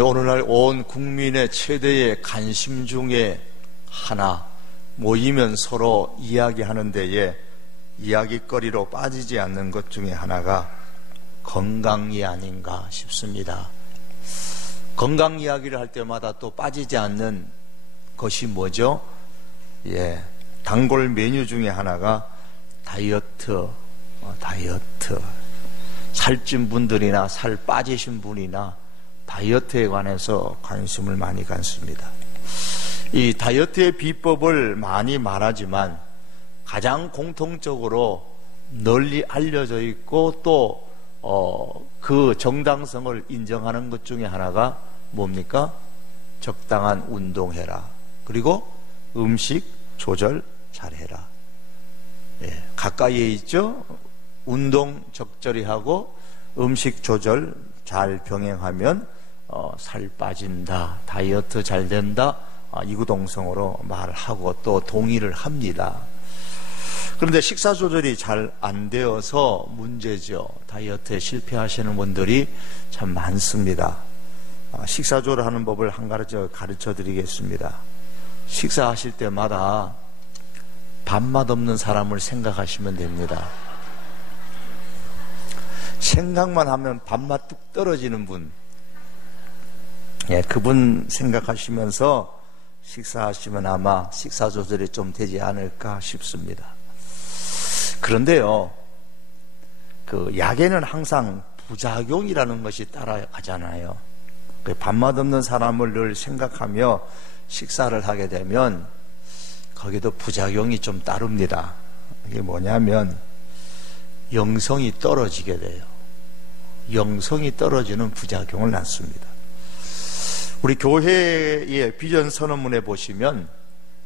오늘날 온 국민의 최대의 관심 중에 하나, 모이면 서로 이야기하는 데에 이야기거리로 빠지지 않는 것 중에 하나가 건강이 아닌가 싶습니다. 건강 이야기를 할 때마다 또 빠지지 않는 것이 뭐죠? 단골 메뉴 중에 하나가 다이어트. 살찐 분들이나 살 빠지신 분이나 다이어트에 관해서 관심을 많이 갖습니다. 이 다이어트의 비법을 많이 말하지만 가장 공통적으로 널리 알려져 있고 또 그 정당성을 인정하는 것 중에 하나가 뭡니까? 적당한 운동해라. 그리고 음식 조절 잘해라. 가까이에 있죠? 운동 적절히 하고 음식 조절 잘 병행하면 살 빠진다, 다이어트 잘 된다, 이구동성으로 말하고 또 동의를 합니다. 그런데 식사 조절이 잘 안 되어서 문제죠. 다이어트에 실패하시는 분들이 참 많습니다. 식사 조절하는 법을 한 가지 가르쳐 드리겠습니다. 식사하실 때마다 밥맛 없는 사람을 생각하시면 됩니다. 생각만 하면 밥맛 뚝 떨어지는 분, 그분 생각하시면서 식사하시면 아마 식사 조절이 좀 되지 않을까 싶습니다. 그런데요, 그 약에는 항상 부작용이라는 것이 따라가잖아요. 밥맛 없는 사람을 늘 생각하며 식사를 하게 되면 거기도 부작용이 좀 따릅니다. 이게 뭐냐면 영성이 떨어지게 돼요. 영성이 떨어지는 부작용을 낳습니다. 우리 교회의 비전 선언문에 보시면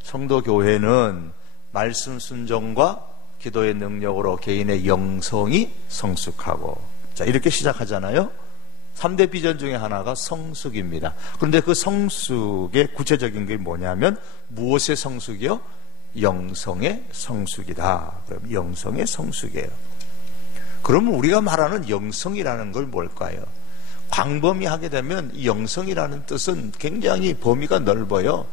성도 교회는 말씀 순종과 기도의 능력으로 개인의 영성이 성숙하고, 자, 이렇게 시작하잖아요. 3대 비전 중에 하나가 성숙입니다. 그런데 그 성숙의 구체적인 게 뭐냐면 무엇의 성숙이요? 영성의 성숙이다. 그럼 영성의 성숙이에요. 그러면 우리가 말하는 영성이라는 걸 뭘까요? 광범위하게 되면 이 영성이라는 뜻은 굉장히 범위가 넓어요.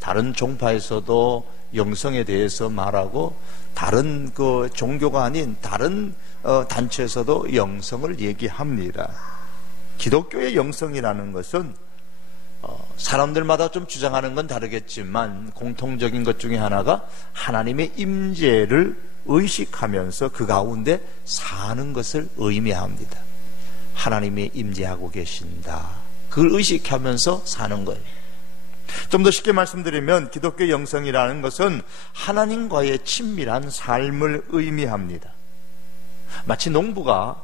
다른 종파에서도 영성에 대해서 말하고 다른 그 종교가 아닌 다른 단체에서도 영성을 얘기합니다. 기독교의 영성이라는 것은 사람들마다 좀 주장하는 건 다르겠지만 공통적인 것 중에 하나가 하나님의 임재를 의식하면서 그 가운데 사는 것을 의미합니다. 하나님이 임재하고 계신다. 그걸 의식하면서 사는 거예요. 좀 더 쉽게 말씀드리면 기독교 영성이라는 것은 하나님과의 친밀한 삶을 의미합니다. 마치 농부가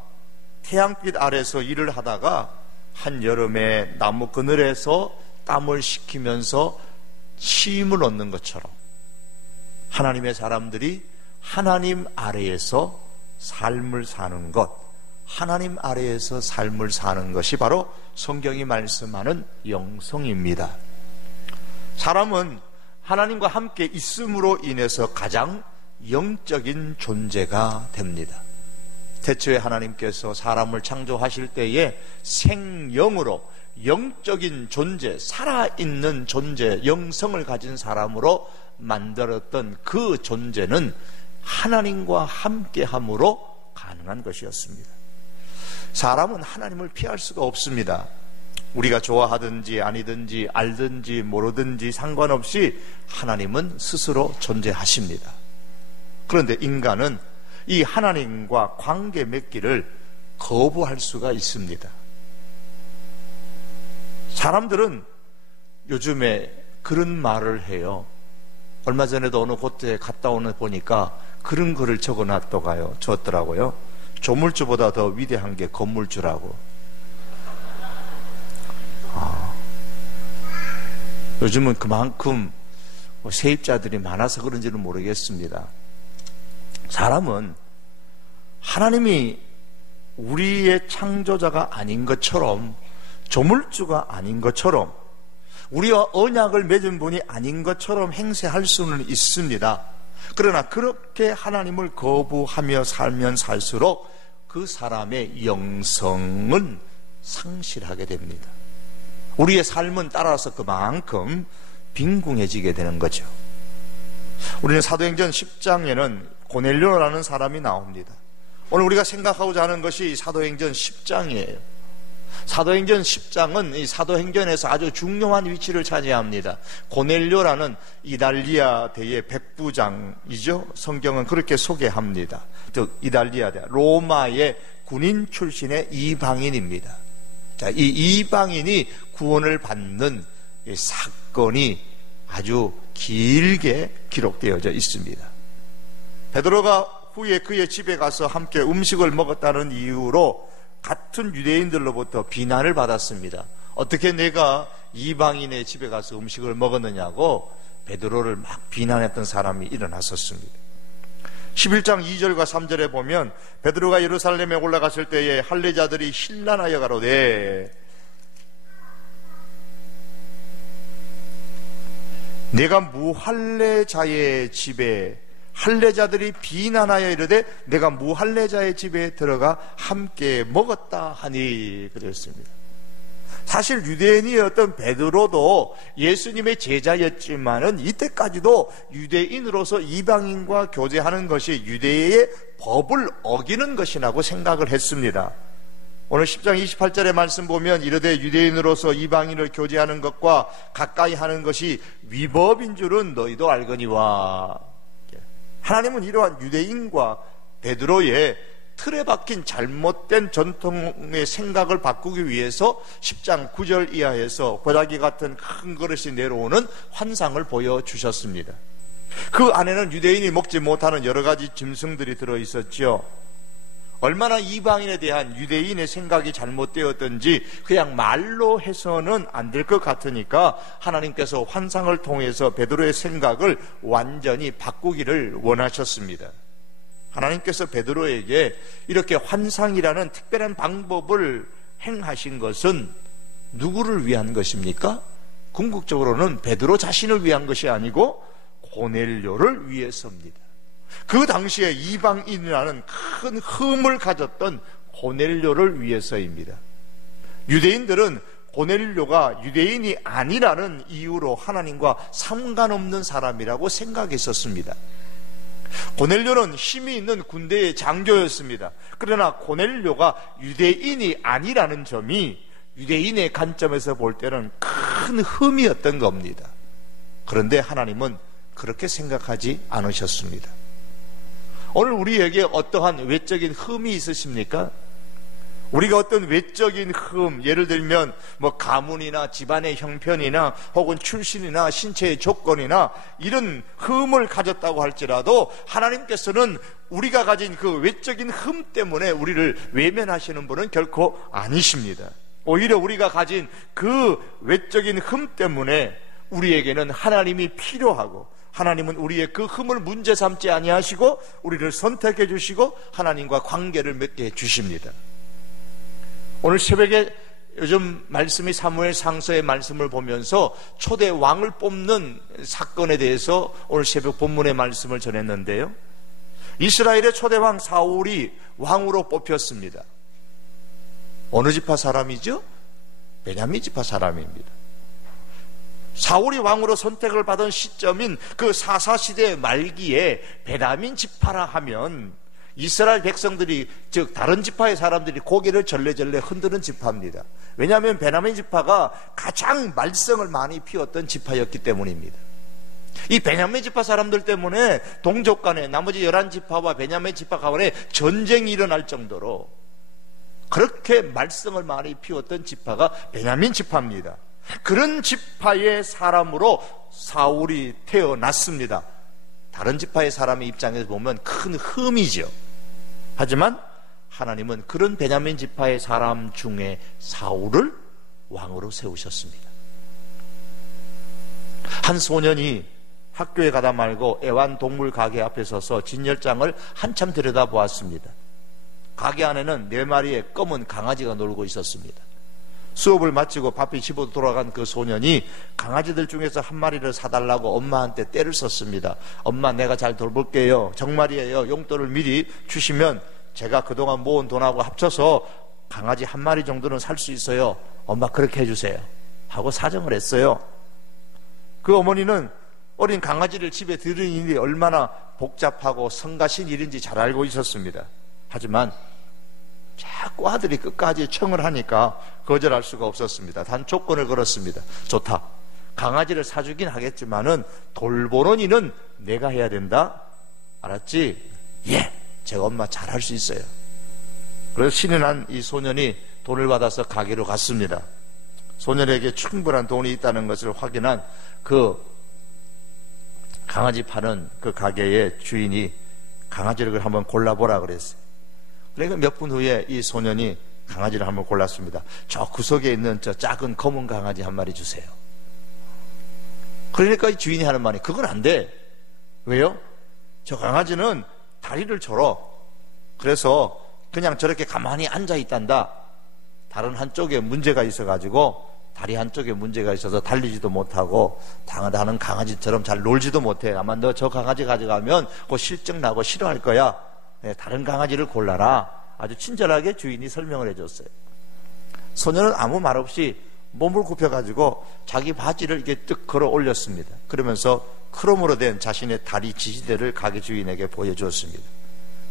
태양빛 아래서 일을 하다가 한여름에 나무 그늘에서 땀을 식히면서 쉼을 얻는 것처럼 하나님의 사람들이 하나님 아래에서 삶을 사는 것, 하나님 아래에서 삶을 사는 것이 바로 성경이 말씀하는 영성입니다. 사람은 하나님과 함께 있음으로 인해서 가장 영적인 존재가 됩니다. 태초에 하나님께서 사람을 창조하실 때에 생영으로 영적인 존재, 살아있는 존재, 영성을 가진 사람으로 만들었던 그 존재는 하나님과 함께함으로 가능한 것이었습니다. 사람은 하나님을 피할 수가 없습니다. 우리가 좋아하든지 아니든지 알든지 모르든지 상관없이 하나님은 스스로 존재하십니다. 그런데 인간은 이 하나님과 관계 맺기를 거부할 수가 있습니다. 사람들은 요즘에 그런 말을 해요. 얼마 전에도 어느 곳에 갔다 오는 보니까 그런 글을 적었더라고요. 조물주보다 더 위대한 게 건물주라고. 요즘은 그만큼 세입자들이 많아서 그런지는 모르겠습니다. 사람은 하나님이 우리의 창조자가 아닌 것처럼, 조물주가 아닌 것처럼, 우리와 언약을 맺은 분이 아닌 것처럼 행세할 수는 있습니다. 그러나 그렇게 하나님을 거부하며 살면 살수록 그 사람의 영성은 상실하게 됩니다. 우리의 삶은 따라서 그만큼 빈궁해지게 되는 거죠. 우리는 사도행전 10장에는 고넬료라는 사람이 나옵니다. 오늘 우리가 생각하고자 하는 것이 사도행전 10장이에요. 사도행전 10장은 이 사도행전에서 아주 중요한 위치를 차지합니다. 고넬료라는 이달리아 대의 백부장이죠. 성경은 그렇게 소개합니다. 즉 이달리아 대 로마의 군인 출신의 이방인입니다. 자, 이 이방인이 구원을 받는 이 사건이 아주 길게 기록되어져 있습니다. 베드로가 후에 그의 집에 가서 함께 음식을 먹었다는 이유로 같은 유대인들로부터 비난을 받았습니다. 어떻게 내가 이방인의 집에 가서 음식을 먹었느냐고 베드로를 막 비난했던 사람이 일어났었습니다. 11장 2절과 3절에 보면 베드로가 예루살렘에 올라갔을 때에 할례자들이 신란하여 가로되 내가 무할례자의 집에, 할례자들이 비난하여 이르되 내가 무할례자의 집에 들어가 함께 먹었다 하니 그랬습니다. 사실 유대인이었던 베드로도 예수님의 제자였지만은 이때까지도 유대인으로서 이방인과 교제하는 것이 유대의 법을 어기는 것이라고 생각을 했습니다. 오늘 10장 28절의 말씀 보면 이르되 유대인으로서 이방인을 교제하는 것과 가까이 하는 것이 위법인 줄은 너희도 알거니와. 하나님은 이러한 유대인과 베드로의 틀에 박힌 잘못된 전통의 생각을 바꾸기 위해서 10장 9절 이하에서 보자기 같은 큰 그릇이 내려오는 환상을 보여주셨습니다. 그 안에는 유대인이 먹지 못하는 여러 가지 짐승들이 들어있었죠. 얼마나 이방인에 대한 유대인의 생각이 잘못되었던지 그냥 말로 해서는 안 될 것 같으니까 하나님께서 환상을 통해서 베드로의 생각을 완전히 바꾸기를 원하셨습니다. 하나님께서 베드로에게 이렇게 환상이라는 특별한 방법을 행하신 것은 누구를 위한 것입니까? 궁극적으로는 베드로 자신을 위한 것이 아니고 고넬료를 위해서입니다. 그 당시에 이방인이라는 큰 흠을 가졌던 고넬료를 위해서입니다. 유대인들은 고넬료가 유대인이 아니라는 이유로 하나님과 상관없는 사람이라고 생각했었습니다. 고넬료는 힘이 있는 군대의 장교였습니다. 그러나 고넬료가 유대인이 아니라는 점이 유대인의 관점에서 볼 때는 큰 흠이었던 겁니다. 그런데 하나님은 그렇게 생각하지 않으셨습니다. 오늘 우리에게 어떠한 외적인 흠이 있으십니까? 우리가 어떤 외적인 흠, 예를 들면 가문이나 집안의 형편이나 혹은 출신이나 신체의 조건이나 이런 흠을 가졌다고 할지라도 하나님께서는 우리가 가진 그 외적인 흠 때문에 우리를 외면하시는 분은 결코 아니십니다. 오히려 우리가 가진 그 외적인 흠 때문에 우리에게는 하나님이 필요하고 하나님은 우리의 그 흠을 문제 삼지 아니하시고 우리를 선택해 주시고 하나님과 관계를 맺게 해 주십니다. 오늘 새벽에 요즘 말씀이 사무엘 상서의 말씀을 보면서 초대 왕을 뽑는 사건에 대해서 오늘 새벽 본문의 말씀을 전했는데요. 이스라엘의 초대 왕 사울이 왕으로 뽑혔습니다. 어느 지파 사람이죠? 베냐민 지파 사람입니다. 사울이 왕으로 선택을 받은 시점인 그 사사시대 말기에 베냐민 지파라 하면 이스라엘 백성들이, 즉 다른 지파의 사람들이 고개를 절레절레 흔드는 지파입니다. 왜냐하면 베냐민 지파가 가장 말썽을 많이 피웠던 지파였기 때문입니다. 이 베냐민 지파 사람들 때문에 동족 간에 나머지 11지파와 베냐민 지파 간에 전쟁이 일어날 정도로 그렇게 말썽을 많이 피웠던 지파가 베냐민 지파입니다. 그런 지파의 사람으로 사울이 태어났습니다. 다른 지파의 사람의 입장에서 보면 큰 흠이죠. 하지만 하나님은 그런 베냐민 지파의 사람 중에 사울을 왕으로 세우셨습니다. 한 소년이 학교에 가다 말고 애완동물 가게 앞에 서서 진열장을 한참 들여다보았습니다. 가게 안에는 4마리의 검은 강아지가 놀고 있었습니다. 수업을 마치고 밥이 집으로 돌아간 그 소년이 강아지들 중에서 한 마리를 사달라고 엄마한테 떼를 썼습니다. 엄마, 내가 잘 돌볼게요. 정말이에요. 용돈을 미리 주시면 제가 그동안 모은 돈하고 합쳐서 강아지 한 마리 정도는 살 수 있어요. 엄마 그렇게 해주세요. 하고 사정을 했어요. 그 어머니는 어린 강아지를 집에 들이는 일이 얼마나 복잡하고 성가신 일인지 잘 알고 있었습니다. 하지만 자꾸 아들이 끝까지 청을 하니까 거절할 수가 없었습니다. 단 조건을 걸었습니다. 좋다. 강아지를 사주긴 하겠지만은 돌보는 일은 내가 해야 된다. 알았지? 예, 제가 엄마 잘할 수 있어요. 그래서 신이 난 이 소년이 돈을 받아서 가게로 갔습니다. 소년에게 충분한 돈이 있다는 것을 확인한 그 강아지 파는 그 가게의 주인이 강아지를 한번 골라보라 그랬어요. 그러니까 몇 분 후에 이 소년이 강아지를 한번 골랐습니다. 저 구석에 있는 저 작은 검은 강아지 한 마리 주세요. 그러니까 이 주인이 하는 말이 그건 안 돼. 왜요? 저 강아지는 다리를 절어. 그래서 그냥 저렇게 가만히 앉아 있단다. 다른 한쪽에 문제가 있어가지고 다리 한쪽에 문제가 있어서 달리지도 못하고 다른 강아지처럼 잘 놀지도 못해. 아마 너 저 강아지 가져가면 곧 실증 나고 싫어할 거야. 네, 다른 강아지를 골라라. 아주 친절하게 주인이 설명을 해줬어요. 소녀는 아무 말 없이 몸을 굽혀가지고 자기 바지를 이렇게 뜩 걸어 올렸습니다. 그러면서 크롬으로 된 자신의 다리 지지대를 가게 주인에게 보여주었습니다.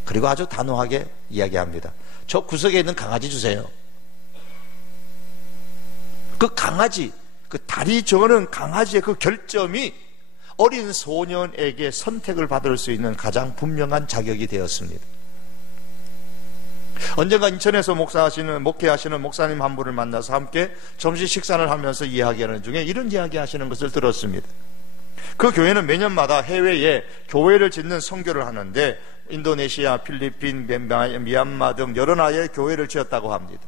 그리고 아주 단호하게 이야기합니다. 저 구석에 있는 강아지 주세요. 그 강아지, 그 다리 저는 강아지의 그 결점이 어린 소년에게 선택을 받을 수 있는 가장 분명한 자격이 되었습니다. 언젠가 인천에서 목회하시는 목사님 한 분을 만나서 함께 점심 식사를 하면서 이야기하는 중에 이런 이야기 하시는 것을 들었습니다. 그 교회는 매년마다 해외에 교회를 짓는 선교를 하는데 인도네시아, 필리핀, 미얀마 등 여러 나라의 교회를 지었다고 합니다.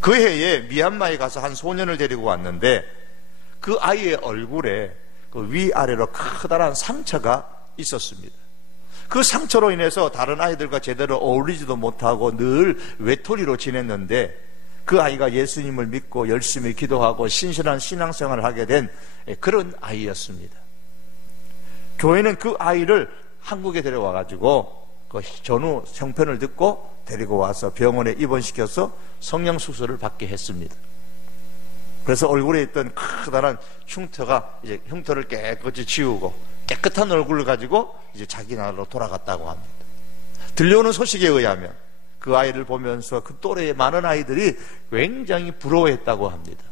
그 해에 미얀마에 가서 한 소년을 데리고 왔는데 그 아이의 얼굴에 그 위아래로 커다란 상처가 있었습니다. 그 상처로 인해서 다른 아이들과 제대로 어울리지도 못하고 늘 외톨이로 지냈는데 그 아이가 예수님을 믿고 열심히 기도하고 신실한 신앙생활을 하게 된 그런 아이였습니다. 교회는 그 아이를 한국에 데려와가지고 그 전후 형편을 듣고 데리고 와서 병원에 입원시켜서 성형 수술을 받게 했습니다. 그래서 얼굴에 있던 커다란 흉터가 이제 흉터를 깨끗이 지우고 깨끗한 얼굴을 가지고 이제 자기 나라로 돌아갔다고 합니다. 들려오는 소식에 의하면 그 아이를 보면서 그 또래의 많은 아이들이 굉장히 부러워했다고 합니다.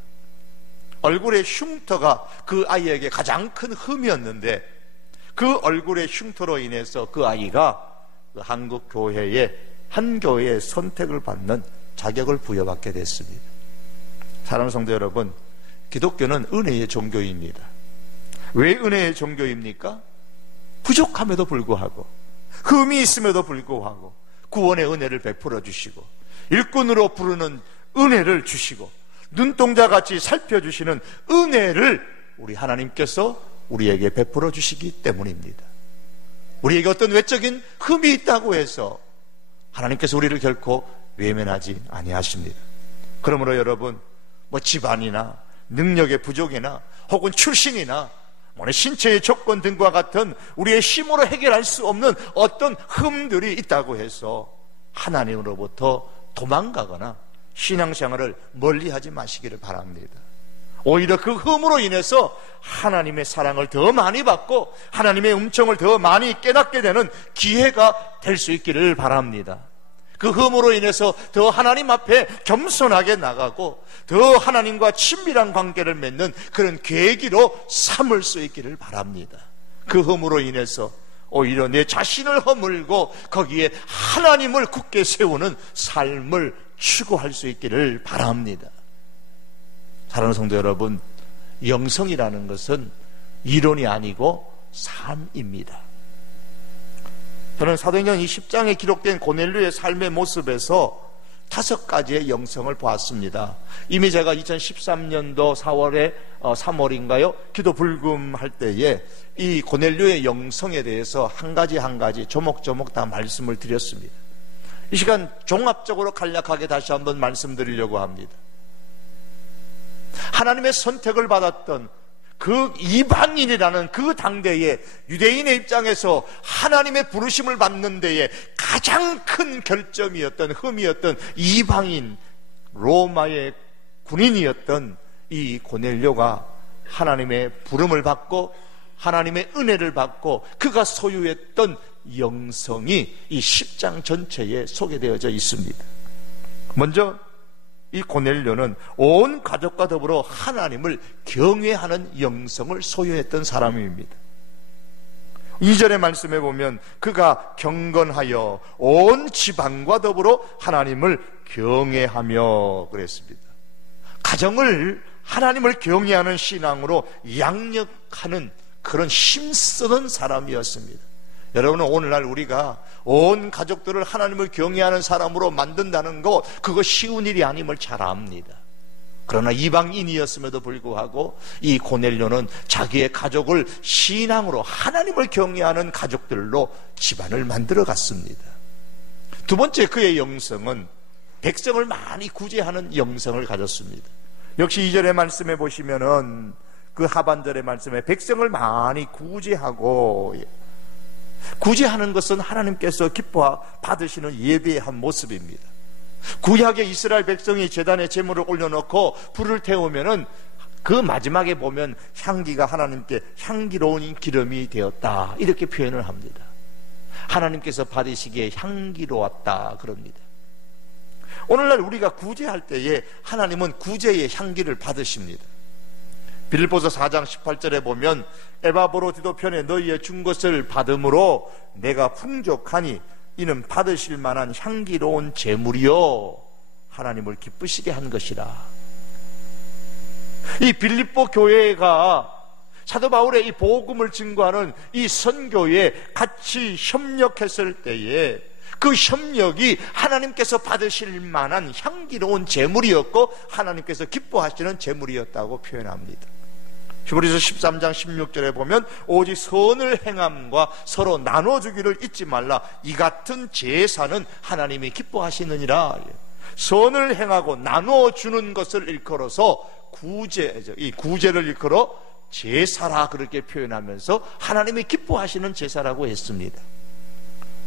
얼굴의 흉터가 그 아이에게 가장 큰 흠이었는데 그 얼굴의 흉터로 인해서 그 아이가 그 한국 교회의 한 교회의 선택을 받는 자격을 부여받게 됐습니다. 사랑하는 성도 여러분, 기독교는 은혜의 종교입니다. 왜 은혜의 종교입니까? 부족함에도 불구하고 흠이 있음에도 불구하고 구원의 은혜를 베풀어 주시고 일꾼으로 부르는 은혜를 주시고 눈동자같이 살펴주시는 은혜를 우리 하나님께서 우리에게 베풀어 주시기 때문입니다. 우리에게 어떤 외적인 흠이 있다고 해서 하나님께서 우리를 결코 외면하지 아니하십니다. 그러므로 여러분, 집안이나 능력의 부족이나 혹은 출신이나 신체의 조건 등과 같은 우리의 힘으로 해결할 수 없는 어떤 흠들이 있다고 해서 하나님으로부터 도망가거나 신앙생활을 멀리하지 마시기를 바랍니다. 오히려 그 흠으로 인해서 하나님의 사랑을 더 많이 받고 하나님의 음성을 더 많이 깨닫게 되는 기회가 될 수 있기를 바랍니다. 그 흠으로 인해서 더 하나님 앞에 겸손하게 나가고 더 하나님과 친밀한 관계를 맺는 그런 계기로 삼을 수 있기를 바랍니다. 그 흠으로 인해서 오히려 내 자신을 허물고 거기에 하나님을 굳게 세우는 삶을 추구할 수 있기를 바랍니다. 사랑하는 성도 여러분, 영성이라는 것은 이론이 아니고 삶입니다. 저는 사도행전 20장에 기록된 고넬료의 삶의 모습에서 5가지의 영성을 보았습니다. 이미 제가 2013년도 3월인가요? 기도 불금할 때에 이 고넬료의 영성에 대해서 한 가지 조목조목 다 말씀을 드렸습니다. 이 시간 종합적으로 간략하게 다시 한번 말씀드리려고 합니다. 하나님의 선택을 받았던 그 이방인이라는 그 당대에 유대인의 입장에서 하나님의 부르심을 받는 데에 가장 큰 결점이었던 흠이었던 이방인 로마의 군인이었던 이 고넬료가 하나님의 부름을 받고 하나님의 은혜를 받고 그가 소유했던 영성이 이 10장 전체에 소개되어져 있습니다. 먼저 이 고넬료는 온 가족과 더불어 하나님을 경외하는 영성을 소유했던 사람입니다. 2절의 말씀에 보면 그가 경건하여 온 지방과 더불어 하나님을 경외하며 그랬습니다. 가정을 하나님을 경외하는 신앙으로 양육하는 그런 힘쓰는 사람이었습니다. 여러분은 오늘날 우리가 온 가족들을 하나님을 경외하는 사람으로 만든다는 것, 그거 쉬운 일이 아님을 잘 압니다. 그러나 이방인이었음에도 불구하고 이 고넬료는 자기의 가족을 신앙으로 하나님을 경외하는 가족들로 집안을 만들어 갔습니다. 두 번째, 그의 영성은 백성을 많이 구제하는 영성을 가졌습니다. 역시 2절의 말씀에 보시면은 그 하반절의 말씀에 백성을 많이 구제하고, 구제하는 것은 하나님께서 기뻐 받으시는 예배의 한 모습입니다. 구약의 이스라엘 백성이 제단에 제물을 올려놓고 불을 태우면은 그 마지막에 보면 향기가 하나님께 향기로운 기름이 되었다, 이렇게 표현을 합니다. 하나님께서 받으시기에 향기로웠다 그럽니다. 오늘날 우리가 구제할 때에 하나님은 구제의 향기를 받으십니다. 빌립보서 4장 18절에 보면 에바브로디도 편에 너희의 준 것을 받음으로 내가 풍족하니 이는 받으실 만한 향기로운 제물이요 하나님을 기쁘시게 한 것이라. 이 빌립보 교회가 사도 바울의 이 복음을 증거하는 이 선교에 같이 협력했을 때에 그 협력이 하나님께서 받으실 만한 향기로운 제물이었고 하나님께서 기뻐하시는 제물이었다고 표현합니다. 히브리서 13장 16절에 보면 오직 선을 행함과 서로 나눠주기를 잊지 말라. 이 같은 제사는 하나님이 기뻐하시느니라. 선을 행하고 나눠주는 것을 일컬어서 이 구제를 일컬어 제사라 그렇게 표현하면서 하나님이 기뻐하시는 제사라고 했습니다.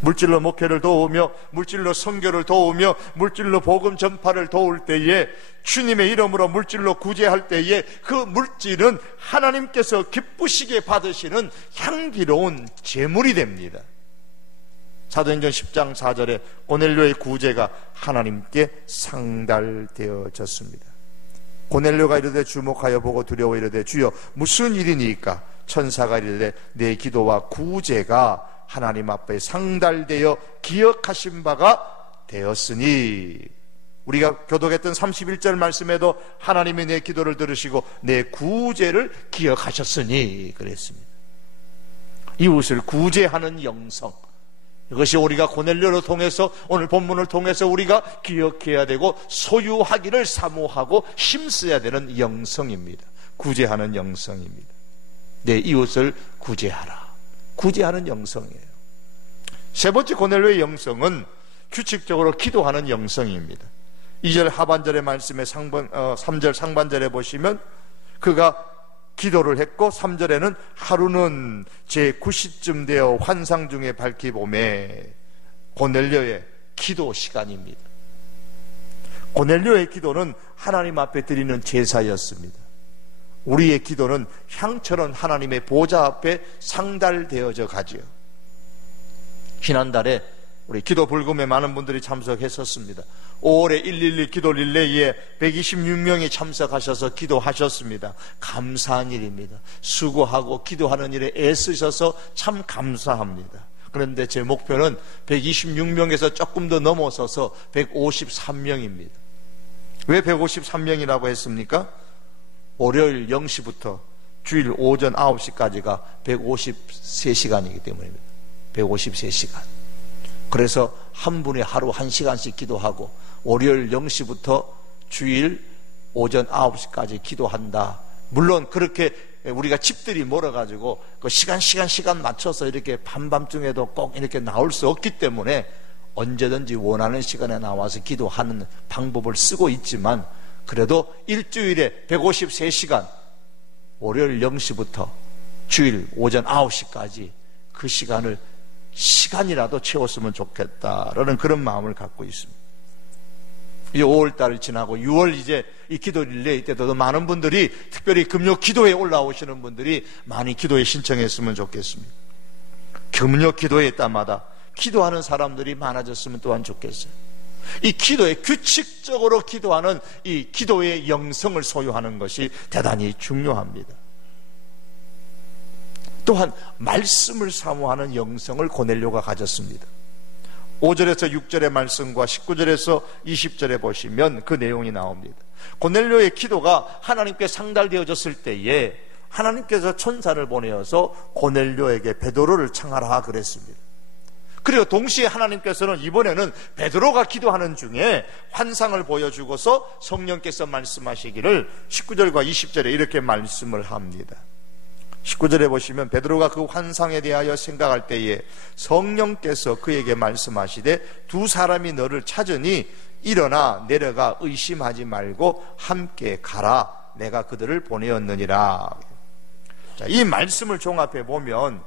물질로 목회를 도우며 물질로 선교를 도우며 물질로 복음 전파를 도울 때에 주님의 이름으로 물질로 구제할 때에 그 물질은 하나님께서 기쁘시게 받으시는 향기로운 제물이 됩니다. 사도행전 10장 4절에 고넬료의 구제가 하나님께 상달되어졌습니다. 고넬료가 이르되 주목하여 보고 두려워 이르되 주여 무슨 일이니까? 천사가 이르되 내 기도와 구제가 하나님 앞에 상달되어 기억하신 바가 되었으니. 우리가 교독했던 31절 말씀에도 하나님이 내 기도를 들으시고 내 구제를 기억하셨으니 그랬습니다. 이웃을 구제하는 영성, 이것이 우리가 고넬료를 통해서 오늘 본문을 통해서 우리가 기억해야 되고 소유하기를 사모하고 힘써야 되는 영성입니다. 구제하는 영성입니다. 내 이웃을 구제하라. 구제하는 영성이에요. 세 번째 고넬료의 영성은 규칙적으로 기도하는 영성입니다. 2절 하반절의 말씀에 3절 상반절에 보시면 그가 기도를 했고 3절에는 하루는 제9시쯤 되어 환상 중에 밝히 보매. 고넬료의 기도 시간입니다. 고넬료의 기도는 하나님 앞에 드리는 제사였습니다. 우리의 기도는 향처럼 하나님의 보좌 앞에 상달되어져 가지요. 지난달에 우리 기도 불금에 많은 분들이 참석했었습니다. 5월에 112 기도 릴레이에 126명이 참석하셔서 기도하셨습니다. 감사한 일입니다. 수고하고 기도하는 일에 애쓰셔서 참 감사합니다. 그런데 제 목표는 126명에서 조금 더 넘어서서 153명입니다. 왜 153명이라고 했습니까? 월요일 0시부터 주일 오전 9시까지가 153시간이기 때문입니다. 153시간. 그래서 한 분이 하루 1시간씩 기도하고 월요일 0시부터 주일 오전 9시까지 기도한다. 물론 그렇게 우리가 집들이 몰아가지고 그 시간 맞춰서 이렇게 밤밤중에도 꼭 이렇게 나올 수 없기 때문에 언제든지 원하는 시간에 나와서 기도하는 방법을 쓰고 있지만 그래도 일주일에 153시간 월요일 0시부터 주일 오전 9시까지 그 시간이라도 채웠으면 좋겠다라는 그런 마음을 갖고 있습니다. 이제 5월달 지나고 6월 이제 이 기도 릴레이 때도 많은 분들이, 특별히 금요 기도에 올라오시는 분들이 많이 기도에 신청했으면 좋겠습니다. 금요 기도회 때마다 기도하는 사람들이 많아졌으면 또한 좋겠어요. 이 기도에 규칙적으로 기도하는 이 기도의 영성을 소유하는 것이 대단히 중요합니다. 또한 말씀을 사모하는 영성을 고넬료가 가졌습니다. 5절에서 6절의 말씀과 19절에서 20절에 보시면 그 내용이 나옵니다. 고넬료의 기도가 하나님께 상달되어졌을 때에 하나님께서 천사를 보내어서 고넬료에게 베드로를 청하라 그랬습니다. 그리고 동시에 하나님께서는 이번에는 베드로가 기도하는 중에 환상을 보여주고서 성령께서 말씀하시기를 19절과 20절에 이렇게 말씀을 합니다. 19절에 보시면 베드로가 그 환상에 대하여 생각할 때에 성령께서 그에게 말씀하시되 두 사람이 너를 찾으니 일어나 내려가 의심하지 말고 함께 가라. 내가 그들을 보내었느니라. 자, 이 말씀을 종합해 보면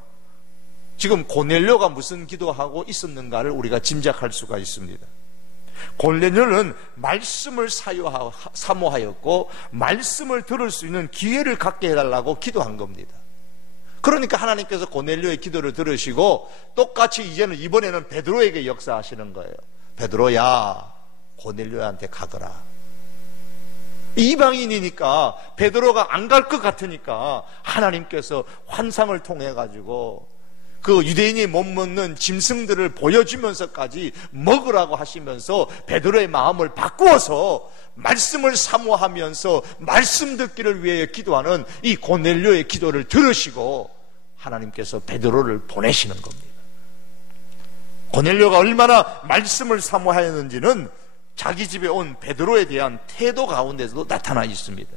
지금 고넬료가 무슨 기도하고 있었는가를 우리가 짐작할 수가 있습니다. 고넬료는 말씀을 사모하였고 말씀을 들을 수 있는 기회를 갖게 해달라고 기도한 겁니다. 그러니까 하나님께서 고넬료의 기도를 들으시고 똑같이 이번에는 베드로에게 역사하시는 거예요. 베드로야, 고넬료한테 가거라. 이방인이니까 베드로가 안 갈 것 같으니까 하나님께서 환상을 통해 가지고 그 유대인이 못 먹는 짐승들을 보여주면서까지 먹으라고 하시면서 베드로의 마음을 바꾸어서 말씀을 사모하면서 말씀 듣기를 위해 기도하는 이 고넬료의 기도를 들으시고 하나님께서 베드로를 보내시는 겁니다. 고넬료가 얼마나 말씀을 사모하였는지는 자기 집에 온 베드로에 대한 태도 가운데서도 나타나 있습니다.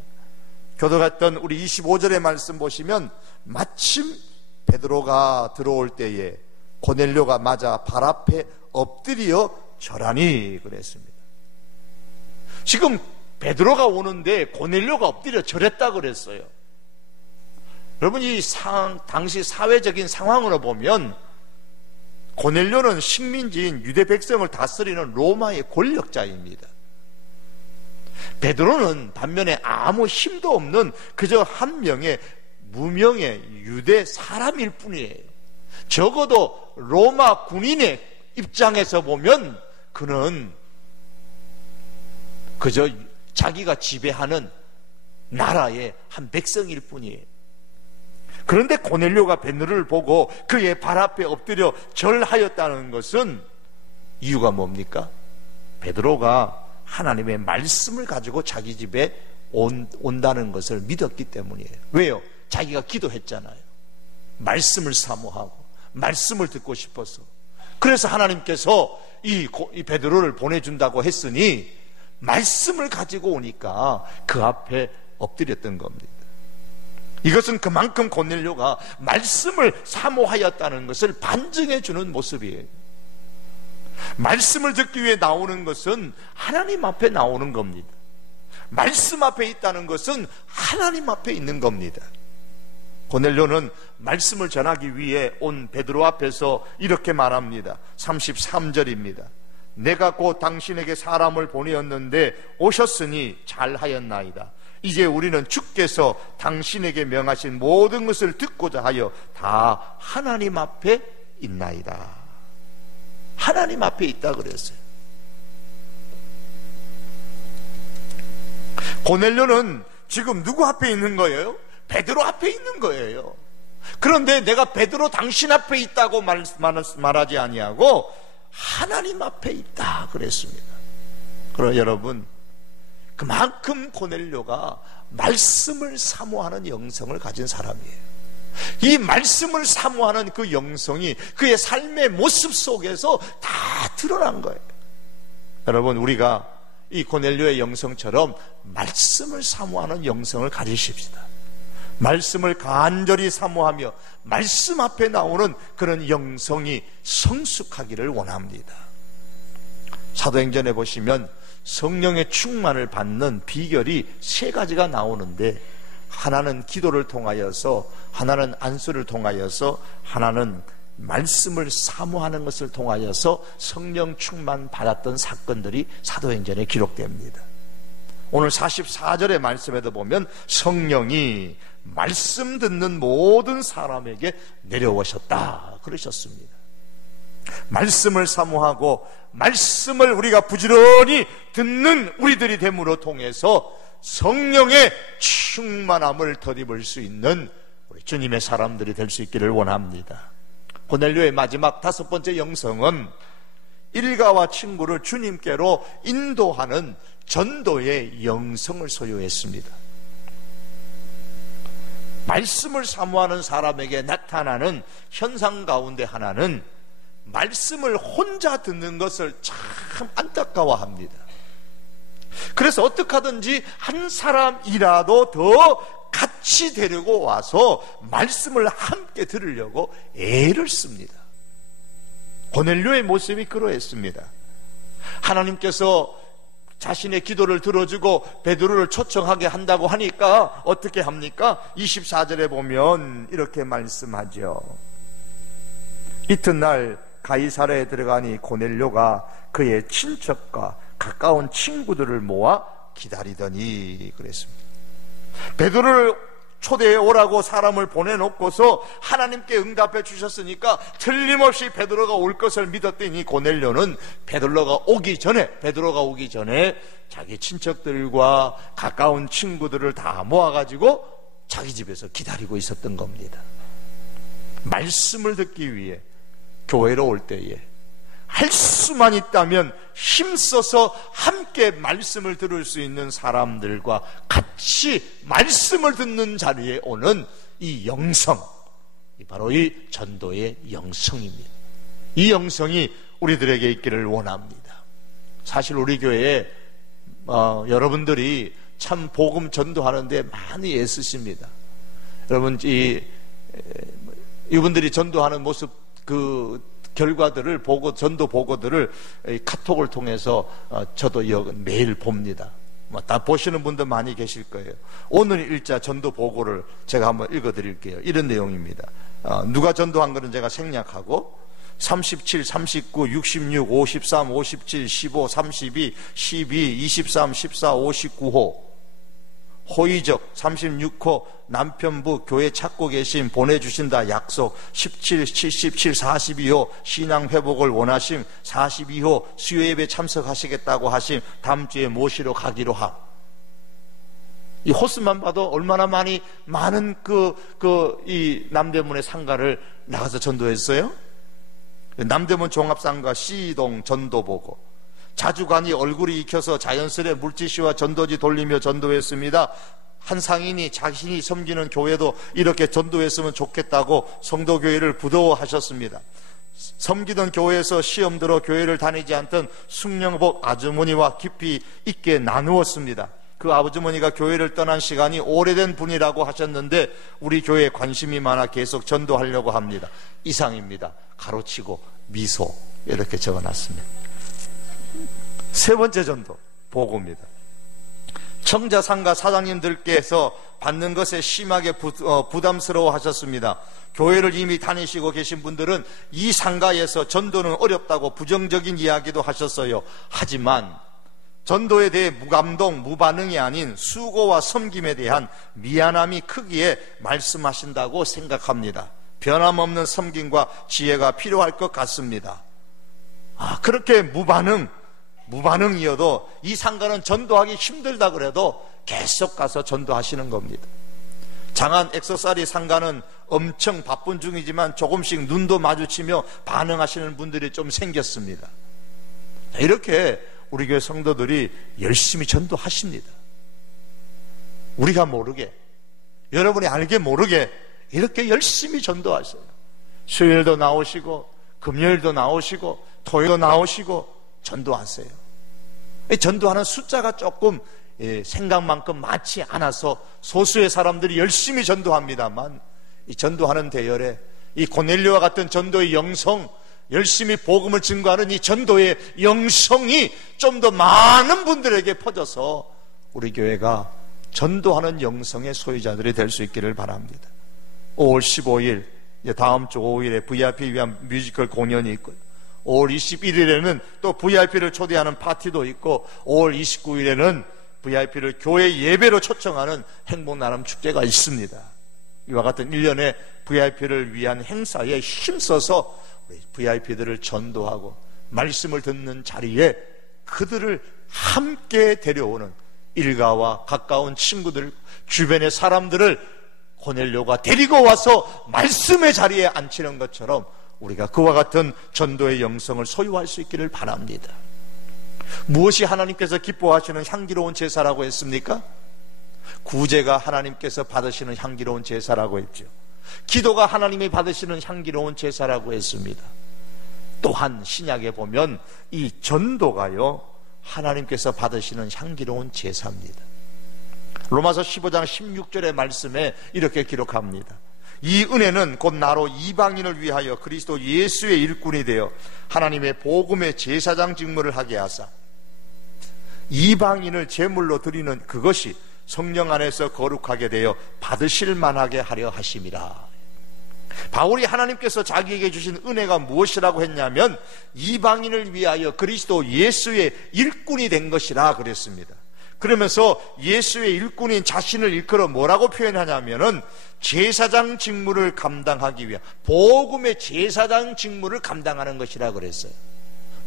교도갔던 우리 25절의 말씀 보시면 마침 베드로가 들어올 때에 고넬료가 맞아 발 앞에 엎드려 절하니 그랬습니다. 지금 베드로가 오는데 고넬료가 엎드려 절했다 그랬어요. 여러분, 이 당시 사회적인 상황으로 보면 고넬료는 식민지인 유대 백성을 다스리는 로마의 권력자입니다. 베드로는 반면에 아무 힘도 없는 그저 한 명의 무명의 유대 사람일 뿐이에요. 적어도 로마 군인의 입장에서 보면 그는 그저 자기가 지배하는 나라의 한 백성일 뿐이에요. 그런데 고넬료가 베드로를 보고 그의 발 앞에 엎드려 절하였다는 것은 이유가 뭡니까? 베드로가 하나님의 말씀을 가지고 자기 집에 온다는 것을 믿었기 때문이에요. 왜요? 자기가 기도했잖아요. 말씀을 사모하고 말씀을 듣고 싶어서. 그래서 하나님께서 이 베드로를 보내준다고 했으니 말씀을 가지고 오니까 그 앞에 엎드렸던 겁니다. 이것은 그만큼 고넬료가 말씀을 사모하였다는 것을 반증해 주는 모습이에요. 말씀을 듣기 위해 나오는 것은 하나님 앞에 나오는 겁니다. 말씀 앞에 있다는 것은 하나님 앞에 있는 겁니다. 고넬료는 말씀을 전하기 위해 온 베드로 앞에서 이렇게 말합니다. 33절입니다. 내가 곧 당신에게 사람을 보내었는데 오셨으니 잘하였나이다. 이제 우리는 주께서 당신에게 명하신 모든 것을 듣고자 하여 다 하나님 앞에 있나이다. 하나님 앞에 있다 그랬어요. 고넬료는 지금 누구 앞에 있는 거예요? 베드로 앞에 있는 거예요. 그런데 내가 베드로 당신 앞에 있다고 말하지 아니하고 하나님 앞에 있다 그랬습니다. 그러나 여러분, 그만큼 고넬료가 말씀을 사모하는 영성을 가진 사람이에요. 이 말씀을 사모하는 그 영성이 그의 삶의 모습 속에서 다 드러난 거예요. 여러분, 우리가 이 고넬료의 영성처럼 말씀을 사모하는 영성을 가지십시다. 말씀을 간절히 사모하며 말씀 앞에 나오는 그런 영성이 성숙하기를 원합니다. 사도행전에 보시면 성령의 충만을 받는 비결이 세 가지가 나오는데, 하나는 기도를 통하여서, 하나는 안수를 통하여서, 하나는 말씀을 사모하는 것을 통하여서 성령 충만 받았던 사건들이 사도행전에 기록됩니다. 오늘 44절의 말씀에도 보면 성령이 말씀 듣는 모든 사람에게 내려오셨다 그러셨습니다. 말씀을 사모하고 말씀을 우리가 부지런히 듣는 우리들이 됨으로 통해서 성령의 충만함을 덧입을 수 있는 우리 주님의 사람들이 될 수 있기를 원합니다. 고넬료의 마지막 5번째 영성은 일가와 친구를 주님께로 인도하는 전도의 영성을 소유했습니다. 말씀을 사모하는 사람에게 나타나는 현상 가운데 하나는 말씀을 혼자 듣는 것을 참 안타까워합니다. 그래서 어떻게 하든지 한 사람이라도 더 같이 데리고 와서 말씀을 함께 들으려고 애를 씁니다. 고넬료의 모습이 그러했습니다. 하나님께서 자신의 기도를 들어주고 베드로를 초청하게 한다고 하니까 어떻게 합니까? 24절에 보면 이렇게 말씀하죠. 이튿날 가이사랴에 들어가니 고넬료가 그의 친척과 가까운 친구들을 모아 기다리더니 그랬습니다. 베드로를 초대해 오라고 사람을 보내놓고서 하나님께 응답해 주셨으니까 틀림없이 베드로가 올 것을 믿었더니 고넬료는 베드로가 오기 전에 자기 친척들과 가까운 친구들을 다 모아가지고 자기 집에서 기다리고 있었던 겁니다. 말씀을 듣기 위해 교회로 올 때에 할 수만 있다면 힘써서 함께 말씀을 들을 수 있는 사람들과 같이 말씀을 듣는 자리에 오는 이 영성, 바로 이 전도의 영성입니다. 이 영성이 우리들에게 있기를 원합니다. 사실 우리 교회에 여러분들이 참 복음 전도하는데 많이 애쓰십니다. 여러분 이분들이 전도하는 모습 결과들을 보고 전도 보고들을 카톡을 통해서 저도 매일 봅니다. 다 보시는 분들 많이 계실 거예요. 오늘 일자 전도 보고를 제가 한번 읽어드릴게요. 이런 내용입니다. 누가 전도한 거는 제가 생략하고 37, 39, 66, 53, 57, 15, 32, 12, 23, 14, 59호 호의적 36호 남편부 교회 찾고 계심 보내주신다 약속 17, 77, 42호 신앙 회복을 원하심 42호 수요예배 참석하시겠다고 하심 다음 주에 모시러 가기로 함. 이 호수만 봐도 얼마나 많은 이 남대문의 상가를 나가서 전도했어요? 남대문 종합상가 C동 전도 보고 자주 가니 얼굴이 익혀서 자연스레 물티슈와 전도지 돌리며 전도했습니다. 한 상인이 자신이 섬기는 교회도 이렇게 전도했으면 좋겠다고 성도교회를 부도하셨습니다. 섬기던 교회에서 시험 들어 교회를 다니지 않던 숙련복 아주머니와 깊이 있게 나누었습니다. 그 아주머니가 교회를 떠난 시간이 오래된 분이라고 하셨는데 우리 교회에 관심이 많아 계속 전도하려고 합니다. 이상입니다. 가로치고 미소 이렇게 적어놨습니다. 세 번째 전도 보고입니다. 청자상가 사장님들께서 받는 것에 심하게 부담스러워 하셨습니다. 교회를 이미 다니시고 계신 분들은 이 상가에서 전도는 어렵다고 부정적인 이야기도 하셨어요. 하지만 전도에 대해 무감동, 무반응이 아닌 수고와 섬김에 대한 미안함이 크기에 말씀하신다고 생각합니다. 변함없는 섬김과 지혜가 필요할 것 같습니다. 그렇게 무반응이어도 이 상가는 전도하기 힘들다 그래도 계속 가서 전도하시는 겁니다. 장안 엑서사리 상가는 엄청 바쁜 중이지만 조금씩 눈도 마주치며 반응하시는 분들이 좀 생겼습니다. 이렇게 우리 교회 성도들이 열심히 전도하십니다. 우리가 모르게, 여러분이 알게 모르게 이렇게 열심히 전도하세요. 수요일도 나오시고 금요일도 나오시고 토요일도 나오시고 전도하세요. 전도하는 숫자가 조금 생각만큼 많지 않아서 소수의 사람들이 열심히 전도합니다만 이 전도하는 대열에 이 고넬료와 같은 전도의 영성, 열심히 복음을 증거하는 이 전도의 영성이 좀 더 많은 분들에게 퍼져서 우리 교회가 전도하는 영성의 소유자들이 될 수 있기를 바랍니다. 5월 15일 다음 주 5일에 VIP 위한 뮤지컬 공연이 있고요. 5월 21일에는 또 VIP를 초대하는 파티도 있고 5월 29일에는 VIP를 교회 예배로 초청하는 행복나눔 축제가 있습니다. 이와 같은 1년의 VIP를 위한 행사에 힘써서 VIP들을 전도하고 말씀을 듣는 자리에 그들을 함께 데려오는 일가와 가까운 친구들, 주변의 사람들을 고넬료가 데리고 와서 말씀의 자리에 앉히는 것처럼 우리가 그와 같은 전도의 영성을 소유할 수 있기를 바랍니다. 무엇이 하나님께서 기뻐하시는 향기로운 제사라고 했습니까? 구제가 하나님께서 받으시는 향기로운 제사라고 했죠. 기도가 하나님이 받으시는 향기로운 제사라고 했습니다. 또한 신약에 보면 이 전도가요, 하나님께서 받으시는 향기로운 제사입니다. 로마서 15장 16절의 말씀에 이렇게 기록합니다. 이 은혜는 곧 나로 이방인을 위하여 그리스도 예수의 일꾼이 되어 하나님의 복음의 제사장 직무를 하게 하사 이방인을 제물로 드리는 그것이 성령 안에서 거룩하게 되어 받으실 만하게 하려 하심이라. 바울이 하나님께서 자기에게 주신 은혜가 무엇이라고 했냐면 이방인을 위하여 그리스도 예수의 일꾼이 된 것이라 그랬습니다. 그러면서 예수의 일꾼인 자신을 일컬어 뭐라고 표현하냐면은 제사장 직무를 감당하기 위한 복음의 제사장 직무를 감당하는 것이라 그랬어요.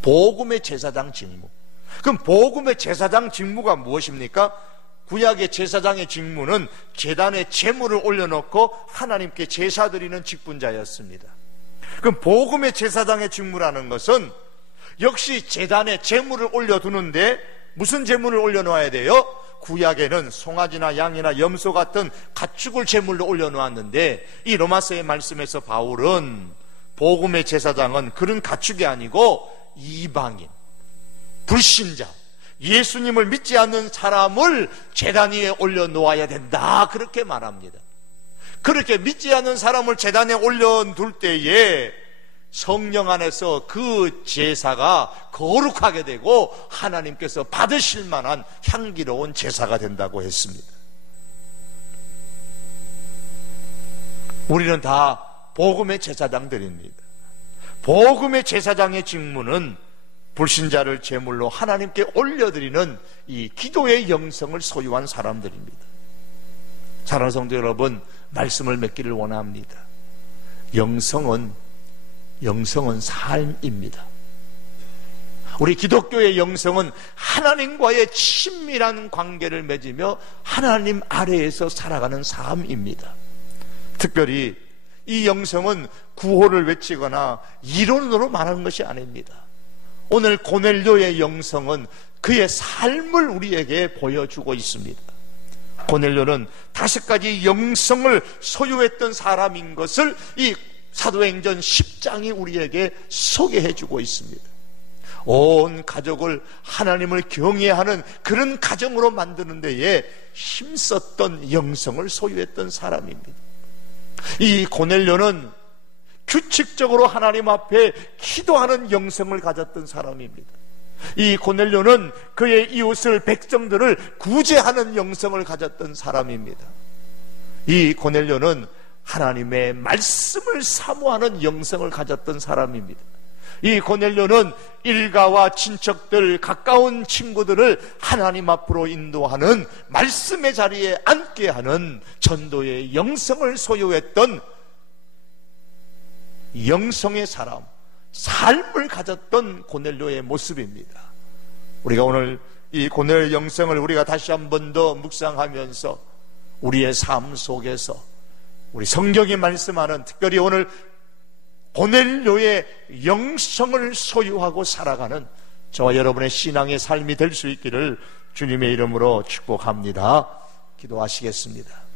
복음의 제사장 직무. 그럼 복음의 제사장 직무가 무엇입니까? 구약의 제사장의 직무는 제단에 제물을 올려놓고 하나님께 제사 드리는 직분자였습니다. 그럼 복음의 제사장의 직무라는 것은 역시 제단에 제물을 올려두는데 무슨 제물을 올려놓아야 돼요? 구약에는 송아지나 양이나 염소 같은 가축을 제물로 올려놓았는데 이 로마서의 말씀에서 바울은 복음의 제사장은 그런 가축이 아니고 이방인, 불신자, 예수님을 믿지 않는 사람을 제단 위에 올려놓아야 된다, 그렇게 말합니다. 그렇게 믿지 않는 사람을 제단에 올려둘 때에 성령 안에서 그 제사가 거룩하게 되고 하나님께서 받으실 만한 향기로운 제사가 된다고 했습니다. 우리는 다 복음의 제사장들입니다. 복음의 제사장의 직무는 불신자를 제물로 하나님께 올려드리는 이 기도의 영성을 소유한 사람들입니다. 사랑하는 성도 여러분, 말씀을 맺기를 원합니다. 영성은 삶입니다. 우리 기독교의 영성은 하나님과의 친밀한 관계를 맺으며 하나님 아래에서 살아가는 삶입니다. 특별히 이 영성은 구호를 외치거나 이론으로 말하는 것이 아닙니다. 오늘 고넬료의 영성은 그의 삶을 우리에게 보여주고 있습니다. 고넬료는 5가지 영성을 소유했던 사람인 것을 이 사도행전 10장이 우리에게 소개해주고 있습니다. 온 가족을 하나님을 경외하는 그런 가정으로 만드는 데에 힘썼던 영성을 소유했던 사람입니다. 이 고넬료는 규칙적으로 하나님 앞에 기도하는 영성을 가졌던 사람입니다. 이 고넬료는 그의 이웃을, 백성들을 구제하는 영성을 가졌던 사람입니다. 이 고넬료는 하나님의 말씀을 사모하는 영성을 가졌던 사람입니다. 이 고넬료는 일가와 친척들, 가까운 친구들을 하나님 앞으로 인도하는 말씀의 자리에 앉게 하는 전도의 영성을 소유했던 영성의 사람, 삶을 가졌던 고넬료의 모습입니다. 우리가 오늘 이 고넬 영성을 우리가 다시 한 번 더 묵상하면서 우리의 삶 속에서 우리 성경이 말씀하는, 특별히 오늘 고넬료의 영성을 소유하고 살아가는 저와 여러분의 신앙의 삶이 될 수 있기를 주님의 이름으로 축복합니다. 기도하시겠습니다.